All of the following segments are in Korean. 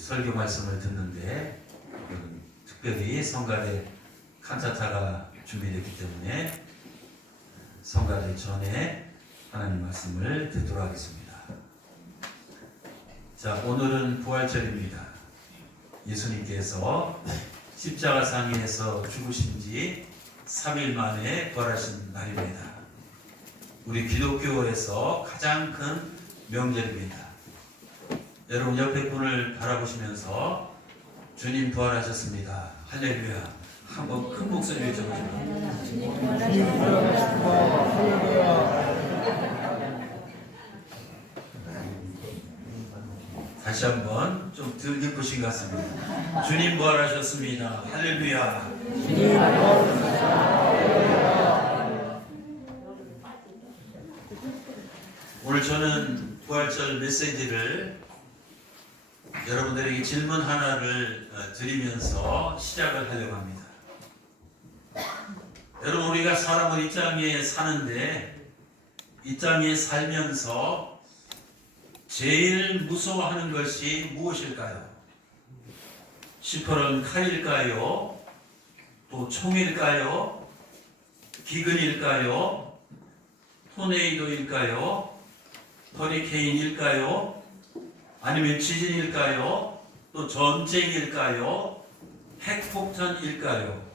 설교 말씀을 듣는데 특별히 성가대 칸타타가 준비됐기 때문에 성가대 전에 하나님 말씀을 듣도록 하겠습니다. 자, 오늘은 부활절입니다. 예수님께서 십자가 상에서 죽으신 지 3일 만에 부활하신 날입니다. 우리 기독교에서 가장 큰 명절입니다. 여러분 옆에 분을 바라보시면서 주님 부활하셨습니다. 할렐루야. 한번 큰 목소리로 외쳐보시면 주님 부활하셨습니다. 할렐루야. 다시 한번 좀 덜 기쁘신 것 같습니다. 주님 부활하셨습니다. 할렐루야. 주님 부활하셨습니다. 할렐루야. 오늘 저는 부활절 메시지를 여러분들에게 질문 하나를 드리면서 시작을 하려고 합니다. 여러분, 우리가 사람은 이 땅에 사는데 이 땅에 살면서 제일 무서워하는 것이 무엇일까요? 시퍼런 칼일까요? 또 총일까요? 기근일까요? 토네이도일까요? 허리케인일까요? 아니면 지진일까요? 또 전쟁일까요? 핵폭탄일까요?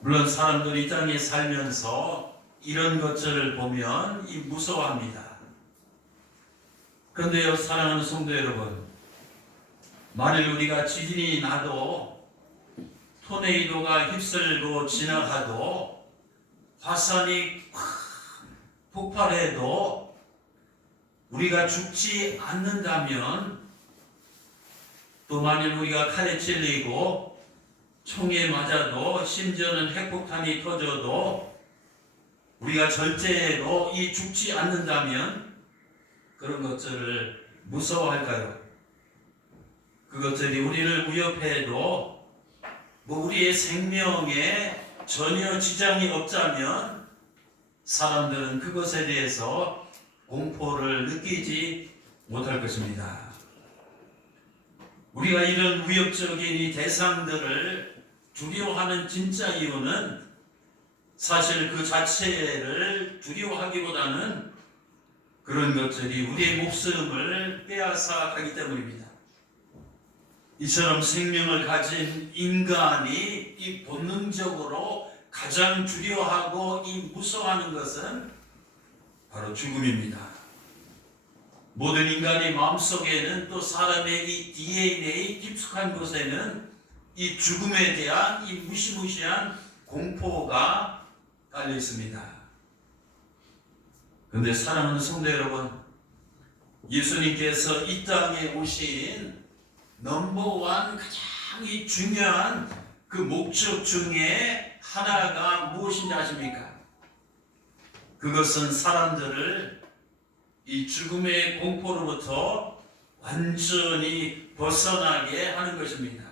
물론 사람들이 이 땅에 살면서 이런 것들을 보면 무서워합니다. 그런데요, 사랑하는 성도 여러분, 만일 우리가 지진이 나도 토네이도가 휩쓸고 지나가도 화산이 폭발해도 우리가 죽지 않는다면, 또 만일 우리가 칼에 찔리고 총에 맞아도 심지어는 핵폭탄이 터져도 우리가 절대로 죽지 않는다면 그런 것들을 무서워할까요? 그것들이 우리를 위협해도 우리의 생명에 전혀 지장이 없다면 사람들은 그것에 대해서 공포를 느끼지 못할 것입니다. 우리가 이런 위협적인 이 대상들을 두려워하는 진짜 이유는 사실 그 자체를 두려워하기보다는 그런 것들이 우리의 목숨을 빼앗아 가기 때문입니다. 이처럼 생명을 가진 인간이 이 본능적으로 가장 두려워하고 무서워하는 것은 바로 죽음입니다. 모든 인간의 마음속에는, 또 사람의 이 DNA에 깊숙한 곳에는 이 죽음에 대한 이 무시무시한 공포가 깔려 있습니다. 그런데 사랑하는 성도 여러분, 예수님께서 이 땅에 오신 넘버원 가장 이 중요한 그 목적 중에 하나가 무엇인지 아십니까? 그것은 사람들을 이 죽음의 공포로부터 완전히 벗어나게 하는 것입니다.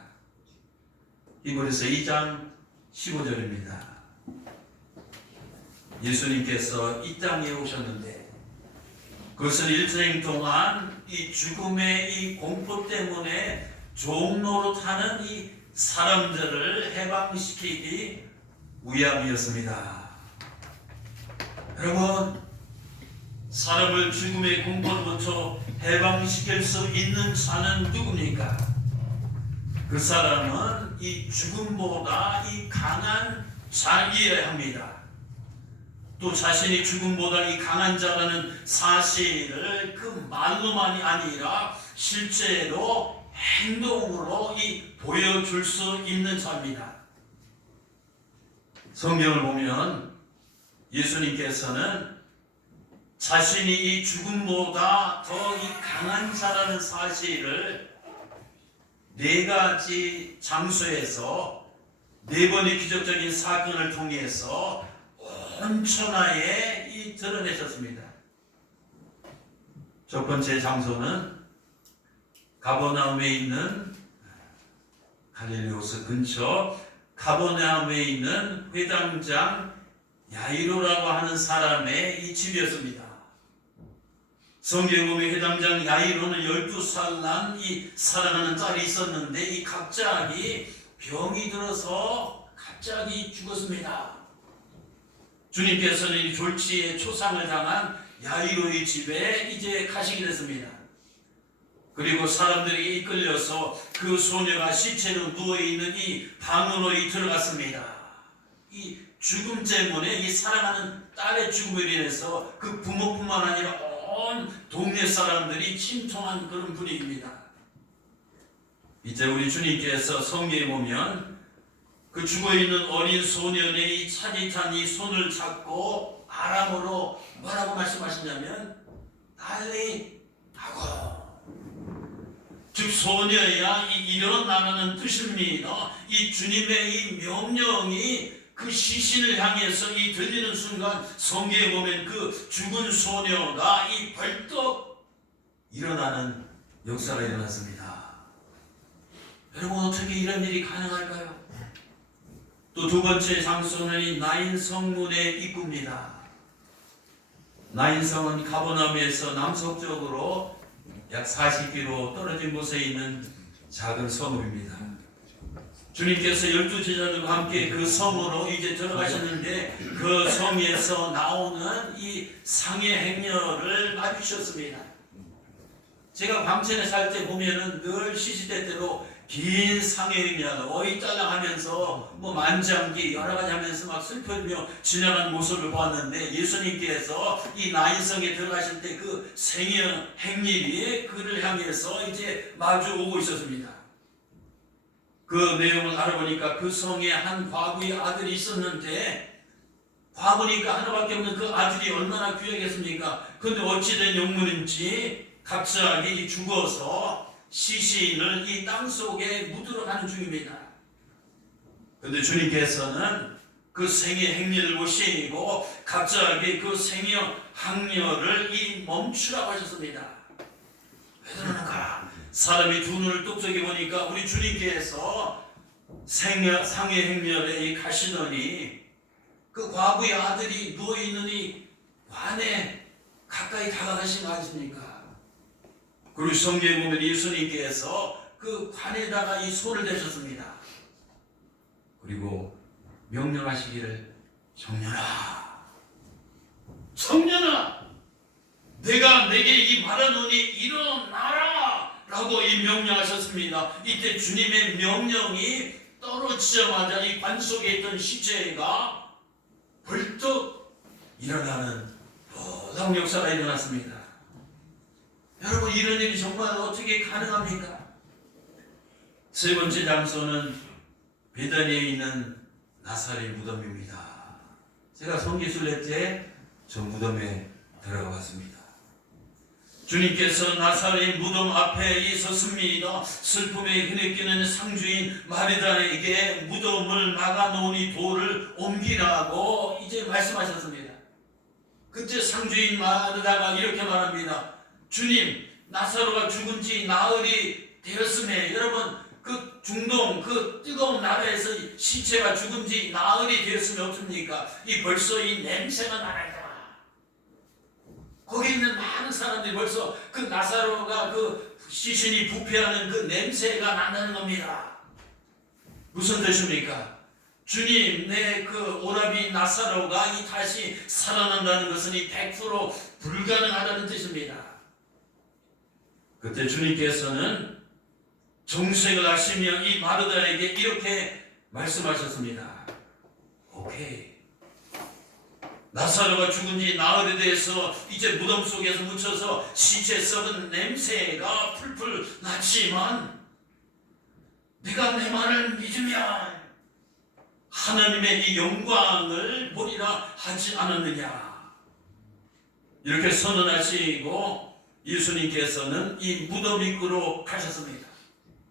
히브리서 2장 15절입니다. 예수님께서 이 땅에 오셨는데 그것은 일생 동안 이 죽음의 이 공포 때문에 종로로타는 이 사람들을 해방시키기 위함이었습니다. 여러분, 사람을 죽음의 공포로부터 해방시킬 수 있는 자는 누굽니까? 그 사람은 이 죽음보다 이 강한 자이어야 합니다. 또 자신이 죽음보다 이 강한 자라는 사실을 그 말로만이 아니라 실제로 행동으로 보여줄 수 있는 자입니다. 성경을 보면 예수님께서는 자신이 이 죽음보다 더 강한 자라는 사실을 4가지 장소에서 4번의 기적적인 사건을 통해서 온 천하에 드러내셨습니다. 첫 번째 장소는 가버나움에 있는 갈릴리오스 근처 가버나움에 있는 회당장 야이로라고 하는 사람의 이 집이었습니다. 성경에 보면 회당장 야이로는 12살 난 이 사랑하는 딸이 있었는데 이 갑자기 병이 들어서 갑자기 죽었습니다. 주님께서는 이 졸지에 초상을 당한 야이로의 집에 이제 가시게 됐습니다. 그리고 사람들이 이끌려서 그 소녀가 시체로 누워있는 이 방으로 들어갔습니다. 이 죽음 때문에 이 사랑하는 딸의 죽음으로 인해서 그 부모뿐만 아니라 온 동네 사람들이 침통한 그런 분위기입니다. 이제 우리 주님께서 성경에 보면 그 죽어있는 어린 소년의 이 차디찬 이 손을 잡고 아람어로 뭐라고 말씀하시냐면 달리하고, 즉 소녀야 일어나라는 뜻입니다. 이 주님의 이 명령이 그 시신을 향해서 이 들리는 순간 성경에 보면 그 죽은 소녀가 이 벌떡 일어나는 역사가 일어났습니다. 여러분, 어떻게 이런 일이 가능할까요? 또 두 번째 장소는 이 나인 성문의 입구입니다. 나인 성은 가버나움에서 남서쪽으로 약 40km 떨어진 곳에 있는 작은 성읍입니다. 주님께서 12제자들과 함께 그 성으로 이제 들어가셨는데 그 성에서 나오는 이 상해 행렬을 맞으셨습니다. 제가 광천에 살 때 보면은 늘 시시때때로 긴 상해 행렬, 어이딸랑 하면서 뭐 만장기 여러 가지 하면서 막 슬퍼하며 지나가는 모습을 보았는데, 예수님께서 이 나인성에 들어가실 때 그 생애 행렬이 그를 향해서 이제 마주 오고 있었습니다. 그 내용을 알아보니까 그 성에 한 과부의 아들이 있었는데, 과부니까 하나밖에 없는 그 아들이 얼마나 귀하겠습니까? 근데 어찌된 영문인지 갑자기 죽어서 시신을 이 땅속에 묻으러 가는 중입니다. 근데 주님께서는 그 생애 행렬을 보시고 갑자기 그 생애 행렬을 멈추라고 하셨습니다. 왜 그러는가? 사람이 두 눈을 똑똑히 보니까 우리 주님께서 상해 행렬에 가시더니 그 과부의 아들이 누워있는 이 관에 가까이 다가가신 거 아십니까? 그리고 성경에 보면 예수님께서 그 관에다가 이 손을 대셨습니다. 그리고 명령하시기를, 청년아, 청년아, 내가 내게 이 말하노니 일어나라 라고 이 명령하셨습니다. 이때 주님의 명령이 떨어지자마자 이 관 속에 있던 시체가 벌떡 일어나는 놀라운 역사가 일어났습니다. 여러분, 이런 일이 정말 어떻게 가능합니까? 세 번째 장소는 베다니에 있는 나사렛 무덤입니다. 제가 성기순례 때 저 무덤에 들어가 봤습니다. 주님께서 나사렛 무덤 앞에 섰습니다. 슬픔에 흐느끼는 상주인 마리다에게 무덤을 막아놓으니 돌을 옮기라고 이제 말씀하셨습니다. 그때 상주인 마리다가 이렇게 말합니다. 주님, 나사로가 죽은 지 나흘이 되었음에, 여러분, 그 중동 그 뜨거운 나라에서 시체가 죽은 지 나흘이 되었으면 어떻습니까? 벌써 이 냄새가 나나이다. 거기 있는 많은 사람들이 벌써 그 나사로가 그 시신이 부패하는 그 냄새가 난다는 겁니다. 무슨 뜻입니까? 주님, 내 그 오라비 나사로가 다시 살아난다는 것은 100% 불가능하다는 뜻입니다. 그때 주님께서는 정색을 하시며 이 마르다에게 이렇게 말씀하셨습니다. 오케이, 나사로가 죽은 지 나흘에 대해서 이제 무덤 속에서 묻혀서 시체 썩은 냄새가 풀풀 났지만 네가 내 말을 믿으면 하나님의 이 영광을 보리라 하지 않았느냐. 이렇게 선언하시고 예수님께서는 이 무덤 입구로 가셨습니다.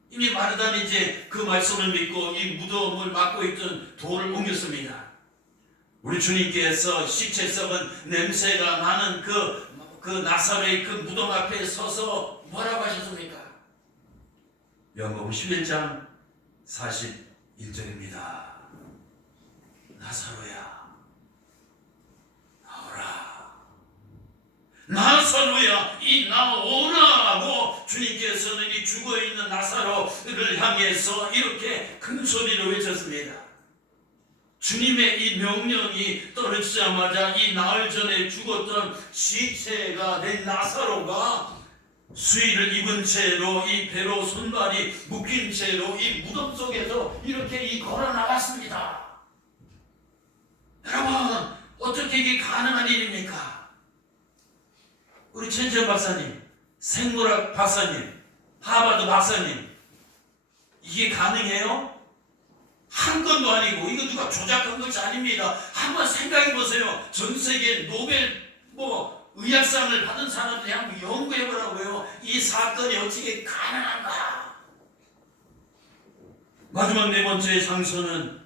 이미 마르다는 이제 그 말씀을 믿고 이 무덤을 막고 있던 돌을 옮겼습니다. 우리 주님께서 시체 썩은 냄새가 나는 그 나사렛 그 무덤 앞에 서서 뭐라고 하셨습니까? 요한복음 11장 41절입니다. 나사로야, 나오라. 나사로야 이 나오라 하고 주님께서는 이 죽어있는 나사로를 향해서 이렇게 큰 소리로 외쳤습니다. 주님의 이 명령이 떨어지자마자 이 나흘 전에 죽었던 시체가 된 나사로가 수의를 입은 채로 이 배로 손발이 묶인 채로 이 무덤 속에서 이렇게 이 걸어 나갔습니다. 여러분, 어떻게 이게 가능한 일입니까? 우리 최지현 박사님, 생물학 박사님, 하버드 박사님, 이게 가능해요? 한 건도 아니고 이거 누가 조작한 것이 아닙니다. 한번 생각해 보세요. 전 세계 노벨 의학상을 받은 사람들이 한번 연구해 보라고요. 이 사건이 어떻게 가능한가? 마지막 네 번째 장소는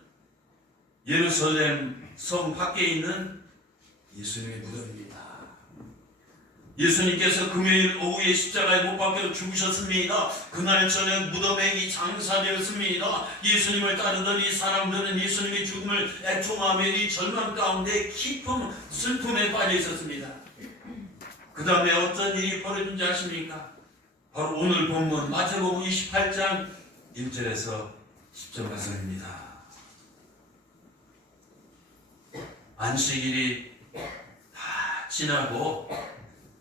예루살렘 성 밖에 있는 예수님의 무덤입니다. 예수님께서 금요일 오후에 십자가에 못 박혀 죽으셨습니다. 그날 저녁 무덤에 이 장사되었습니다. 예수님을 따르던 이 사람들은 예수님의 죽음을 애통하며 이 절망 가운데 깊은 슬픔에 빠져 있었습니다. 그 다음에 어떤 일이 벌어진지 아십니까? 바로 오늘 본문 마태복음 28장 1절에서 10절 말씀입니다. 안식일이 다 지나고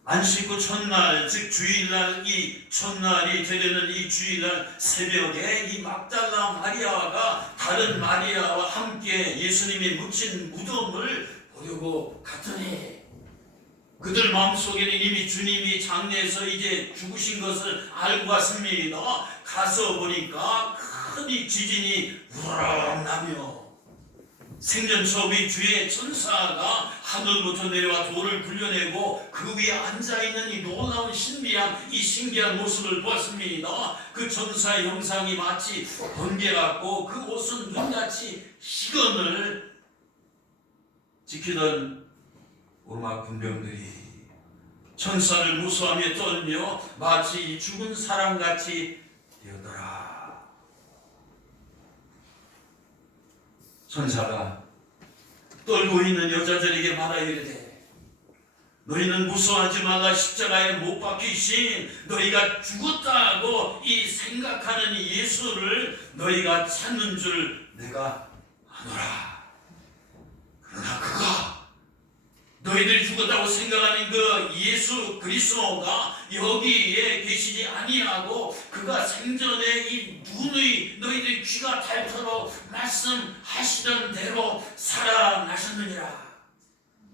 안식 후 첫날, 즉 주일날, 이 첫날이 되려는 이 주일날 새벽에 이 막달라 마리아가 다른 마리아와 함께 예수님이 묻힌 무덤을 보려고 갔더니 그들 마음속에는 이미 주님이 장례에서 이제 죽으신 것을 알고 갔습니다. 가서 보니까 큰 이 지진이 우러러 나며 생전 처음이 주의 천사가 하늘부터 내려와 돌을 굴려내고 그 위에 앉아있는 이 놀라운 신비한 이 신기한 모습을 보았습니다. 그 천사의 형상이 마치 번개 같고 그 옷은 눈같이 희건을 지키던 로마 군병들이 천사를 무서워하며 떨며 마치 죽은 사람같이 되었더라. 천사가 떨고 있는 여자들에게 말하여 이르되 너희는 무서워하지 말라. 십자가에 못 박히신 너희가 죽었다고 이 생각하는 이 예수를 너희가 찾는 줄 내가 아노라. 그러나 그가 너희들이 죽었다고 생각하는 그 예수 그리스도가 여기에 계시지 아니하고 그가 생전에 이 눈의 너희들의 귀가 닳도록 말씀하시던 대로 살아나셨느니라.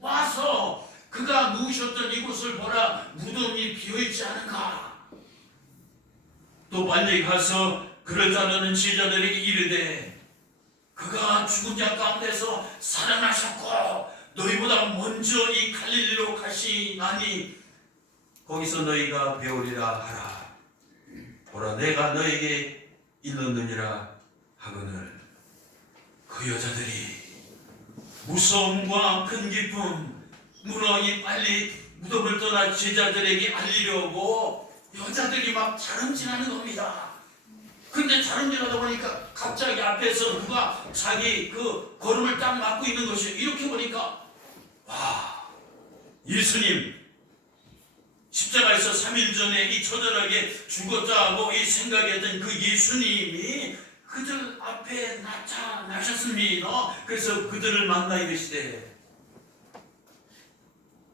와서 그가 누우셨던 이곳을 보라. 무덤이 비어있지 않은가. 또 빨리 가서 그를 따르는 제자들에게 이르되 그가 죽은 자 가운데서 살아나셨고 너희보다 먼저 이 갈릴리로 가시나니 거기서 너희가 배우리라 하라. 보라 내가 너에게 일렀느니라 하거늘 그 여자들이 무서움과 큰 기쁨으로 이 빨리 무덤을 떠나 제자들에게 알리려고 여자들이 막 자름질하는 겁니다. 근데 자름질하다 보니까 갑자기 앞에서 누가 자기 그 걸음을 딱 막고 있는 것이에요. 이렇게 보니까 와, 예수님 십자가에서 3일 전에 이 처절하게 죽었다고 이 생각했던 그 예수님이 그들 앞에 나타나셨습니다. 그래서 그들을 만나 이르시되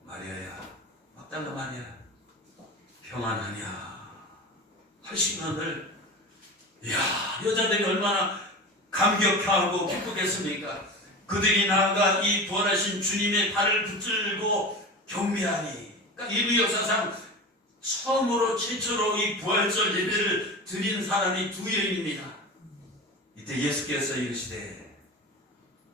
마리아야, 막달라 마리아, 평안하냐 하시거늘 이야, 여자들이 얼마나 감격하고 기쁘겠습니까? 그들이 나아가 이 부활하신 주님의 발을 붙들고 경배하니, 그러니까 인류 역사상 처음으로 최초로 이 부활절 예배를 드린 사람이 두 여인입니다. 이때 예수께서 이르시되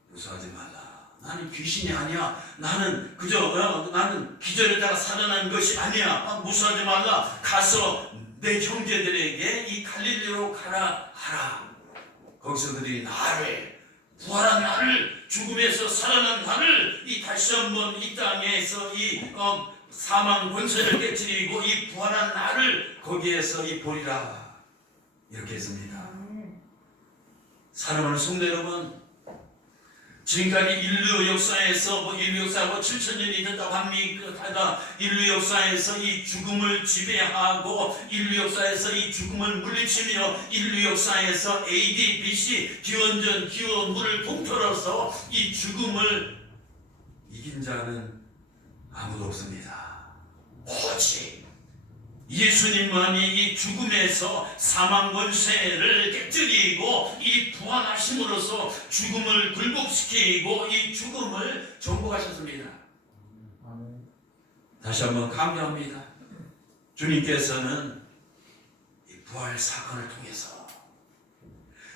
무서워하지 말라. 나는 귀신이 아니야. 나는 그저 나는 기절했다가 살아난 것이 아니야. 무서워하지 말라. 가서 내 형제들에게 이 갈릴리로 가라 하라. 거기서 그들이 나를 부활한 나를 죽음에서 살아난 나를 이 다시 한번 이 땅에서 이 사망 권세를 깨뜨리고 이 부활한 나를 거기에서 이 보리라 이렇게 했습니다. 사랑하는 성도 여러분, 지금까지 인류 역사에서 인류 역사가 7,000년이 됐다고 합니다. 인류 역사에서 이 죽음을 지배하고 인류 역사에서 이 죽음을 물리치며 인류 역사에서 AD, BC, 기원전, 기원물을 통틀어서 이 죽음을 이긴 자는 아무도 없습니다. 오직 예수님만이 이 죽음에서 사망 권세를 깨뜨리고 이 부활하심으로써 죽음을 굴복시키고 이 죽음을 정복하셨습니다. 다시 한번 강조합니다. 주님께서는 이 부활 사건을 통해서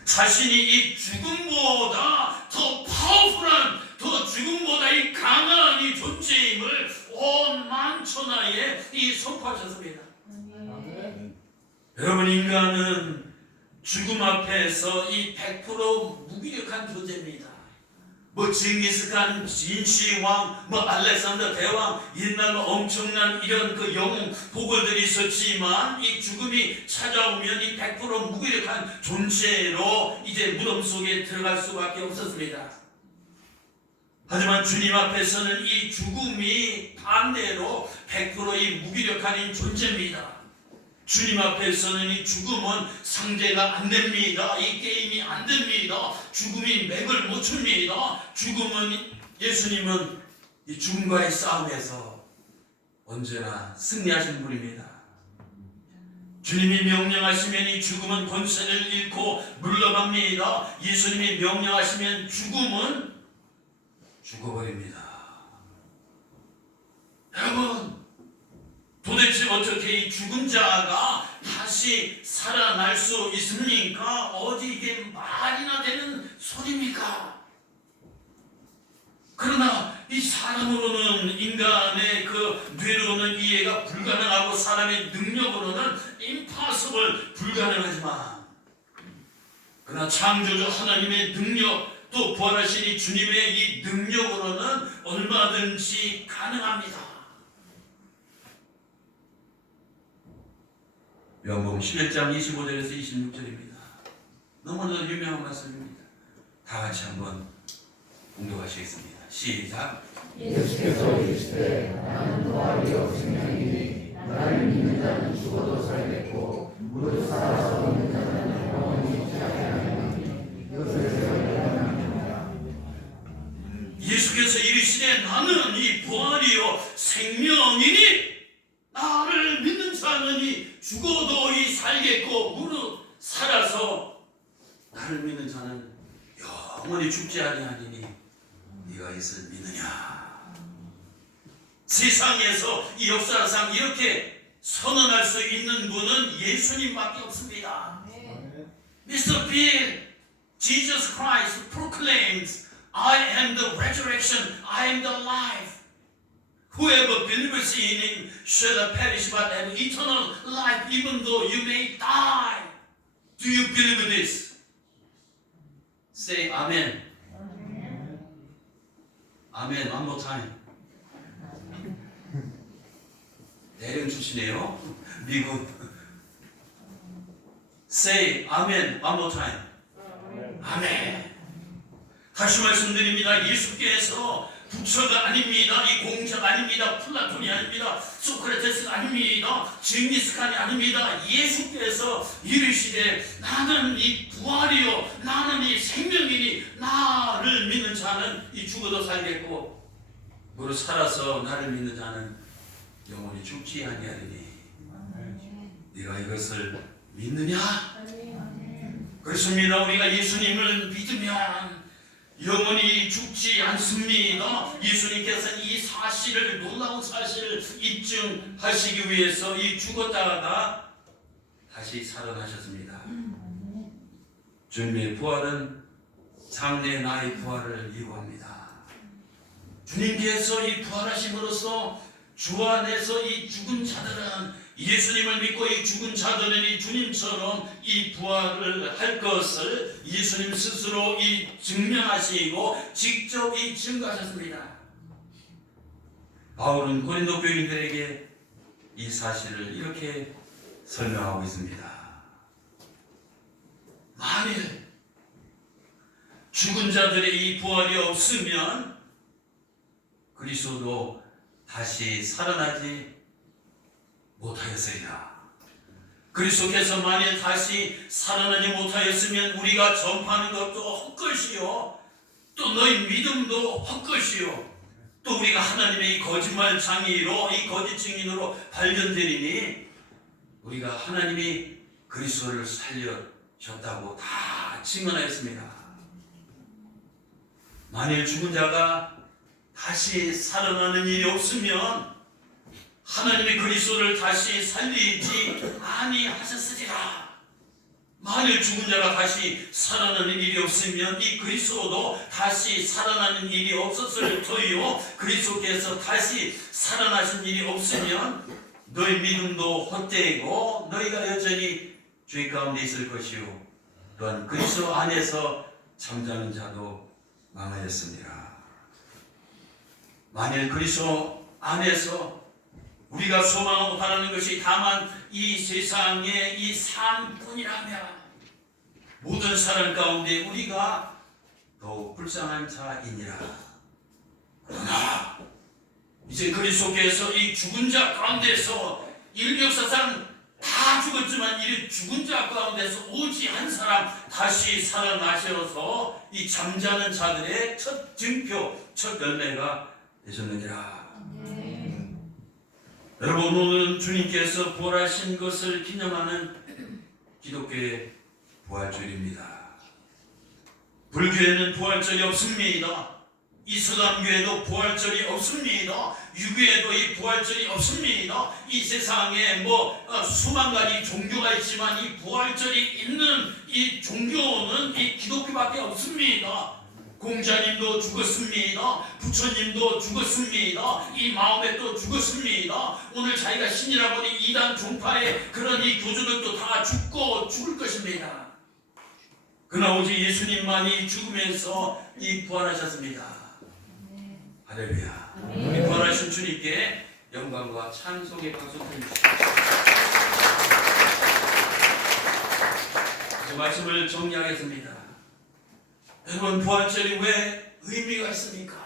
자신이 이 죽음보다 더 파워풀한, 더 죽음보다 이 강한 이 존재임을 온 만천하에 이 선포하셨습니다. 여러분, 인간은 죽음 앞에서 이 100% 무기력한 존재입니다. 징기스칸 진시황, 알렉산더 대왕, 옛날로 엄청난 이런 그 영웅 보궐들이 있었지만 이 죽음이 찾아오면 이 100% 무기력한 존재로 이제 무덤 속에 들어갈 수밖에 없었습니다. 하지만 주님 앞에서는 이 죽음이 반대로 100%의 무기력한 존재입니다. 주님 앞에서는 이 죽음은 상대가 안 됩니다. 이 게임이 안 됩니다. 죽음이 맥을 못 춥니다. 예수님은 이 죽음과의 싸움에서 언제나 승리하신 분입니다. 주님이 명령하시면 이 죽음은 권세를 잃고 물러갑니다. 예수님이 명령하시면 죽음은 죽어버립니다. 여러분, 도대체 어떻게 이 죽은 자가 다시 살아날 수 있습니까? 어디 이게 말이나 되는 소리입니까? 그러나 이 사람으로는, 인간의 그 뇌로는 이해가 불가능하고 사람의 능력으로는 impossible, 불가능하지만 그러나 창조주 하나님의 능력, 또 부활하신 이 주님의 이 능력으로는 얼마든지 가능합니다. 요한복음 11장 25절에서 26절입니다. 너무나 유명한 말씀입니다. 다 같이 한번 공독하시겠습니다. 시작. 예수께서 이르시되 나는 부활이요 생명이니 나를 믿는 자는 죽어도 살겠고 무릇 살아서 믿는 자는 영원히 죽지 아니하리니 이것을 제가 말합니다. 예수께서 이르시되 나는 이 부활이요 생명이니 나를 믿는 자는 이 죽어도 이 살겠고 무릇 살아서 나를 믿는 자는 영원히 죽지 아니하리니 네가 이것을 믿느냐. 세상에서 이 역사상 이렇게 선언할 수 있는 분은 예수님밖에 없습니다. Mr. Bill, Jesus Christ proclaims, I am the resurrection, I am the life. Whoever believes in him shall not perish but have eternal life even though you may die. Do you believe this? Say Amen. Amen. One more time. 대령 출신이에요. 미국. Say Amen. One more time. 아멘. 다시 말씀드립니다. 예수께서 부처가 아닙니다. 이 공자가 아닙니다. 플라톤이 아닙니다. 소크라테스가 아닙니다. 징기스칸이 아닙니다. 예수께서 이르시되 나는 이 부활이요 나는 이 생명이니 나를 믿는 자는 이 죽어도 살겠고 무릇 살아서 나를 믿는 자는 영원히 죽지 아니하리니 네가 이것을 믿느냐? 그렇습니다. 우리가 예수님을 믿으면 영원히 죽지 않습니다. 예수님께서는 이 사실을, 놀라운 사실을 입증하시기 위해서 이 죽었다가 다시 살아나셨습니다. 주님의 부활은 장래 나의 부활을 이루합니다. 주님께서 이 부활하심으로써 주 안에서 이 죽은 자들은, 예수님을 믿고 이 죽은 자들은 이 주님처럼 이 부활을 할 것을 예수님 스스로 이 증명하시고 직접 이 증거하셨습니다. 바울은 고린도 교인들에게 이 사실을 이렇게 설명하고 있습니다. 만일 죽은 자들의 이 부활이 없으면 그리스도도 다시 살아나지 못하였으리라. 그리스도께서 만일 다시 살아나지 못하였으면 우리가 전파하는 것도 헛것이요, 또 너희 믿음도 헛것이요, 또 우리가 하나님의 이 거짓말 장이로, 이 거짓 증인으로 발견되리니 우리가 하나님이 그리스도를 살려줬다고 다 증언하였습니다. 만일 죽은 자가 다시 살아나는 일이 없으면 하나님이 그리스도를 다시 살리지 아니하셨으리라. 만일 죽은 자가 다시 살아나는 일이 없으면 이 그리스도도 다시 살아나는 일이 없었을 터이요, 그리스도께서 다시 살아나신 일이 없으면 너희 믿음도 헛되고 너희가 여전히 죄 가운데 있을 것이요, 또한 그리스도 안에서 잠자는 자도 망하였습니다. 만일 그리스도 안에서 우리가 소망하고 바라는 것이 다만 이 세상의 이 삶뿐이라면 모든 사람 가운데 우리가 더욱 불쌍한 자이니라. 그러나 이제 그리스도께서 이 죽은 자 가운데서 인류역사상 다 죽었지만 이 죽은 자 가운데서 오직 한 사람 다시 살아나셔서 이 잠자는 자들의 첫 증표, 첫 열매가 되셨느니라. 여러분, 오늘은 주님께서 부활하신 것을 기념하는 기독교의 부활절입니다. 불교에는 부활절이 없습니다. 이슬람교에도 부활절이 없습니다. 유교에도 이 부활절이 없습니다. 이 세상에 수만 가지 종교가 있지만 이 부활절이 있는 이 종교는 이 기독교밖에 없습니다. 공자님도 죽었습니다. 부처님도 죽었습니다. 이 마음에도 죽었습니다. 오늘 자기가 신이라고 하는 이단 종파의 그런 이 교주들도 다 죽고 죽을 것입니다. 그러나 오직 예수님만이 죽으면서 이 부활하셨습니다. 할렐루야. 우리 부활하신 주님께 영광과 찬송의 박수 드립시다. 이제 말씀을 정리하겠습니다. 여러분, 부활절이 왜 의미가 있습니까?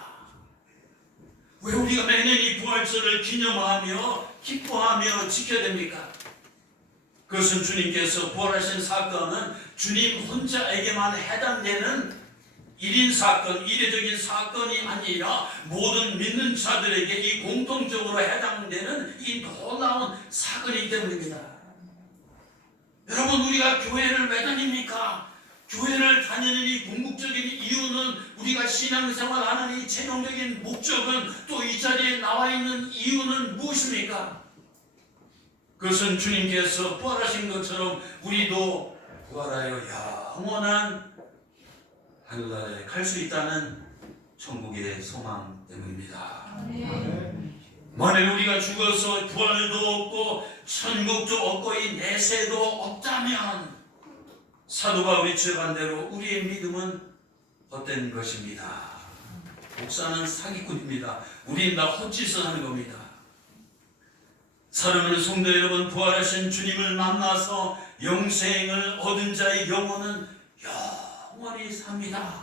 왜 우리가 매년 이 부활절을 기념하며 기뻐하며 지켜야 됩니까? 그것은 주님께서 부활하신 사건은 주님 혼자에게만 해당되는 일인 사건, 이례적인 사건이 아니라 모든 믿는 자들에게 이 공통적으로 해당되는 이 놀라운 사건이기 때문입니다. 여러분, 우리가 교회를 왜 다닙니까? 교회를 다니는 이 궁극적인 이유는, 우리가 신앙생활하는 이 최종적인 목적은, 또 이 자리에 나와 있는 이유는 무엇입니까? 그것은 주님께서 부활하신 것처럼 우리도 부활하여 영원한 하늘나라에 갈 수 있다는 천국의 소망 때문입니다. 만일 우리가 죽어서 부활도 없고 천국도 없고 이 내세도 없다면 사도 바울이 주장한 대로 우리의 믿음은 헛된 것입니다. 목사는 사기꾼입니다. 우리는 다 헛짓을 하는 겁니다. 사랑하는 성도 여러분, 부활하신 주님을 만나서 영생을 얻은 자의 영혼은 영원히 삽니다.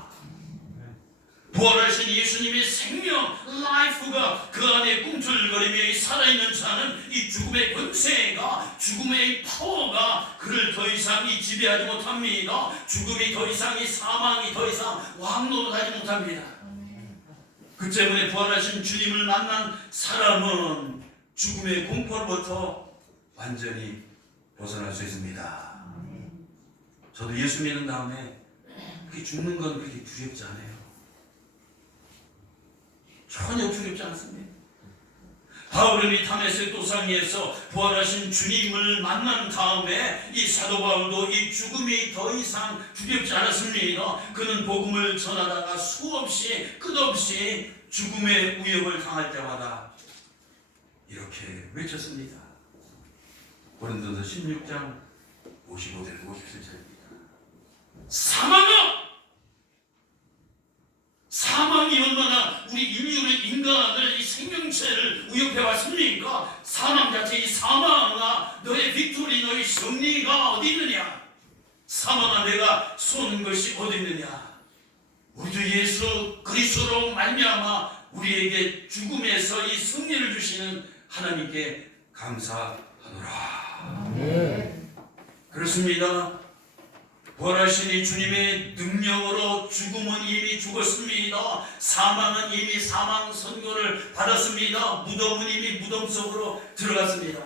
부활하신 예수님의 생명, 라이프가 그 안에 꿈틀거리며 살아있는 자는 이 죽음의 권세가, 죽음의 파워가 그를 더 이상 지배하지 못합니다. 죽음이 더 이상, 사망이 더 이상 왕노릇하지 못합니다. 그 때문에 부활하신 주님을 만난 사람은 죽음의 공포로부터 완전히 벗어날 수 있습니다. 저도 예수 믿는 다음에 그렇게 죽는 건 그렇게 두렵지 않아요. 전혀 두렵지 않습니다. 바울은 이 다메섹 도상에서 부활하신 주님을 만난 다음에 이 사도 바울도 이 죽음이 더 이상 두렵지 않았습니다. 그는 복음을 전하다가 수없이 끝없이 죽음의 위협을 당할 때마다 이렇게 외쳤습니다. 고린도서 16장 55절 57절입니다. 사망이 얼마나 우리 인류를, 인간을, 이 생명체를 위협해 왔습니까? 사망 자체, 이 사망아, 너의 빅토리, 너의 승리가 어디 있느냐? 사망아, 내가 쏘는 것이 어디 있느냐? 우리 주 예수 그리스도로 말미암아 우리에게 죽음에서 이 승리를 주시는 하나님께 감사하노라. 그렇습니다. 부활하신 이 주님의 능력으로 죽음은 이미 죽었습니다. 사망은 이미 사망 선고를 받았습니다. 무덤은 이미 무덤 속으로 들어갔습니다.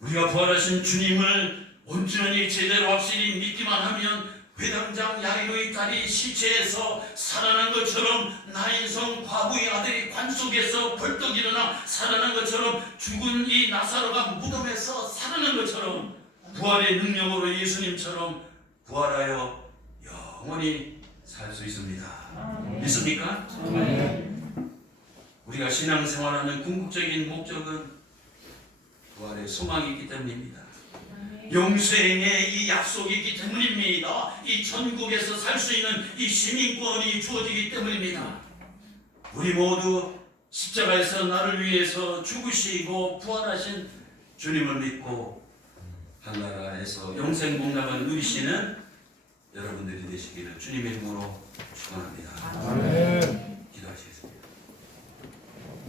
우리가 부활하신 주님을 온전히 제대로 확실히 믿기만 하면 회당장 야이로의 딸이 시체에서 살아난 것처럼 나인성 과부의 아들이 관 속에서 벌떡 일어나 살아난 것처럼 죽은 이 나사로가 무덤에서 살아난 것처럼 부활의 능력으로 예수님처럼 부활하여 영원히 살 수 있습니다. 믿습니까? 우리가 신앙생활하는 궁극적인 목적은 부활의 소망이 있기 때문입니다. 영생의 이 약속이 있기 때문입니다. 이 천국에서 살 수 있는 이 시민권이 주어지기 때문입니다. 우리 모두 십자가에서 나를 위해서 죽으시고 부활하신 주님을 믿고 하늘나라에서 영생 복락을 누리시는 여러분들이 되시기를 주님의 이름으로 축원합니다. 아멘.